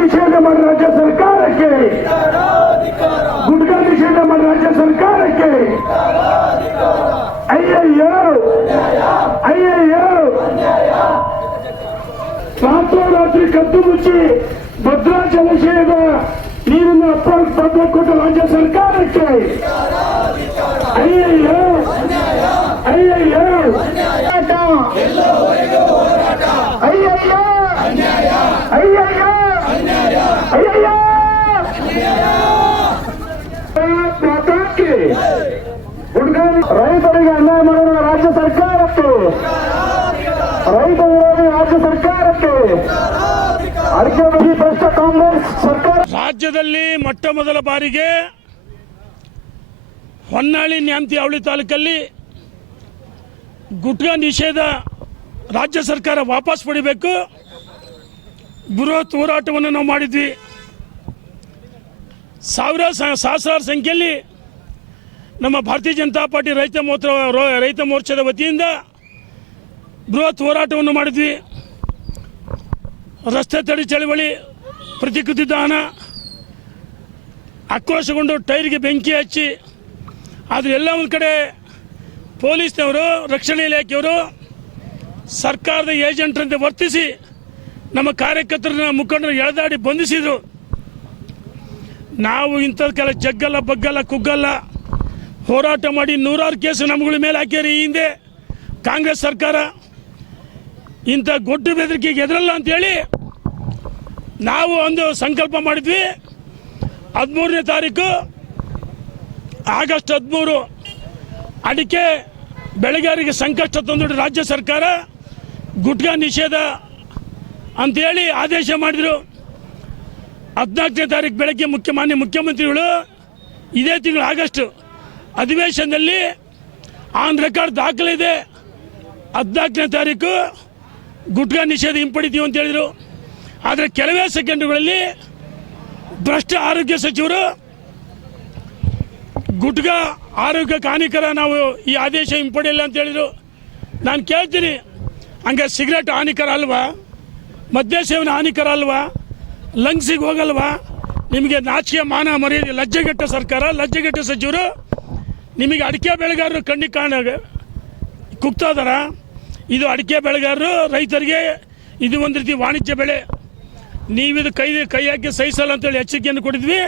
ನಿಷೇಧ ಮಾಡಿ ರಾಜ್ಯ ಸರ್ಕಾರಕ್ಕೆ, ಗುಟ್ಕಾ ನಿಷೇಧ ಮಾಡಿ ರಾಜ್ಯ ಸರ್ಕಾರಕ್ಕೆ ಅಯ್ಯಯ್ಯೋ ಅಯ್ಯಯ್ಯೋ. ರಾತ್ರೋರಾತ್ರಿ ಕದ್ದು ಮುಚ್ಚಿ ಭದ್ರಾ ಜಲಾಶಯದ ನೀರನ್ನು ಅಪ್ಪ ಕೊಟ್ಟ ರಾಜ್ಯ ಸರ್ಕಾರಕ್ಕೆ ಅಯ್ಯಯ್ಯೋ ಅಯ್ಯಯ್ಯೋ ಅಯ್ಯಯ್ಯೋ ಅಯ್ಯಯ್ಯೋ ಅಯ್ಯಯ್ಯೋ. ರೈತರಿಗೆ ಅನ್ಯಾಯ ಮಾಡುವ ರಾಜ್ಯ ಸರ್ಕಾರಕ್ಕೆ, ರೈತ ವಿರೋಧಿ ರಾಜ್ಯ ಸರ್ಕಾರಕ್ಕೆ, ಅಡಿಕೆ ಬದಿ ಭ್ರಷ್ಟ ಕಾಂಗ್ರೆಸ್ ಸರ್ಕಾರ. ರಾಜ್ಯದಲ್ಲಿ ಮೊಟ್ಟ ಮೊದಲ ಬಾರಿಗೆ ಹೊನ್ನಾಳಿ ನ್ಯಾಮತಿ ಅವಳಿ ತಾಲೂಕಲ್ಲಿ ಗುಟ್ಕಾ ನಿಷೇಧ ರಾಜ್ಯ ಸರ್ಕಾರ ವಾಪಸ್ ಪಡಿಬೇಕು, ಬೃಹತ್ ಹೋರಾಟವನ್ನು ನಾವು ಮಾಡಿದ್ವಿ. ಸಹಸ್ರಾರು ಸಂಖ್ಯೆಯಲ್ಲಿ ನಮ್ಮ ಭಾರತೀಯ ಜನತಾ ಪಾರ್ಟಿ ರೈತ ಮೋರ್ಚಾದ ವತಿಯಿಂದ ಬೃಹತ್ ಹೋರಾಟವನ್ನು ಮಾಡಿದ್ವಿ. ರಸ್ತೆ ತಡೆ ಚಳವಳಿ, ಪ್ರತಿಕೃತಿ ದಹನ, ಆಕ್ರೋಶಗೊಂಡು ಟೈರ್ಗೆ ಬೆಂಕಿ ಹಚ್ಚಿ, ಆದರೆ ಎಲ್ಲ ಒಂದು ಕಡೆ ಪೊಲೀಸ್ನವರು, ರಕ್ಷಣಾ ಇಲಾಖೆಯವರು ಸರ್ಕಾರದ ಏಜೆಂಟ್ರಂತೆ ವರ್ತಿಸಿ ನಮ್ಮ ಕಾರ್ಯಕರ್ತರನ್ನ, ಮುಖಂಡರು ಎಳೆದಾಡಿ ಬಂಧಿಸಿದರು. ನಾವು ಇಂಥದಕ್ಕೆಲ್ಲ ಜಗ್ಗಲ್ಲ, ಬಗ್ಗಲ್ಲ, ಕುಗ್ಗಲ್ಲ, ಹೋರಾಟ ಮಾಡಿ ನೂರಾರು ಕೇಸು ನಮ್ಗಳ ಮೇಲೆ ಹಾಕ್ಯಾರಿ. ಈ ಹಿಂದೆ ಕಾಂಗ್ರೆಸ್ ಸರ್ಕಾರ ಇಂಥ ಗೊಡ್ಡು ಬೆದರಿಕೆಗೆ ಎದುರಲ್ಲ ಅಂತೇಳಿ ನಾವು ಒಂದು ಸಂಕಲ್ಪ ಮಾಡಿದ್ವಿ. 13ನೇ ತಾರೀಕು ಆಗಸ್ಟ್ 13 ಅಡಿಕೆ ಬೆಳೆಗಾರರಿಗೆ ಸಂಕಷ್ಟ ತಂದು ರಾಜ್ಯ ಸರ್ಕಾರ ಗುಟ್ಕಾ ನಿಷೇಧ ಅಂತೇಳಿ ಆದೇಶ ಮಾಡಿದರು. 14ನೇ ತಾರೀಕು ಬೆಳಗ್ಗೆ ಮಾನ್ಯ ಮುಖ್ಯಮಂತ್ರಿಗಳು ಇದೇ ತಿಂಗಳು ಆಗಸ್ಟ್ ಅಧಿವೇಶನದಲ್ಲಿ ಆನ್ ರೆಕಾರ್ಡ್ ದಾಖಲೆ ಇದೆ, 14ನೇ ತಾರೀಕು ಗುಟ್ಕಾ ನಿಷೇಧ ಹಿಂಪಡಿತೀವಿ ಅಂತ ಹೇಳಿದರು. ಆದರೆ ಕೆಲವೇ ಸೆಕೆಂಡುಗಳಲ್ಲಿ ಭ್ರಷ್ಟ ಆರೋಗ್ಯ ಸಚಿವರು ಗುಟ್ಕಾ ಆರೋಗ್ಯಕ್ಕೆ ಹಾನಿಕರ, ನಾವು ಈ ಆದೇಶ ಹಿಂಪಡೆಯಲ್ಲ ಅಂತ ಹೇಳಿದರು. ನಾನು ಕೇಳ್ತೀನಿ, ಹಂಗೆ ಸಿಗರೇಟ್ ಹಾನಿಕರ ಅಲ್ವಾ? ಮದ್ಯ ಸೇವನೆ ಹಾನಿಕರ ಅಲ್ವಾ? ಲಂಗ್ಸಿಗೆ ಹೋಗಲ್ವಾ? ನಿಮಗೆ ನಾಚಿಕೆ, ಮಾನ ಮರ್ಯಾದೆ, ಲಜ್ಜೆಗೆಟ್ಟ ಸರ್ಕಾರ, ಲಜ್ಜೆಗೆಟ್ಟ ಸಚಿವರು. ನಿಮಗೆ ಅಡಿಕೆ ಬೆಳೆಗಾರರು ಕಣ್ಣಿಗೆ ಕಾಣ ಕುಗ್ತಾ ಇದಾರ. ಇದು ಅಡಿಕೆ ಬೆಳೆಗಾರರು, ರೈತರಿಗೆ ಇದು ಒಂದು ರೀತಿ ವಾಣಿಜ್ಯ ಬೆಳೆ. ನೀವಿದು ಕೈ ಹಾಕಿ ಸಹಿಸಲ್ಲ ಅಂತೇಳಿ ಎಚ್ಚರಿಕೆಯನ್ನು ಕೊಟ್ಟಿದ್ವಿ.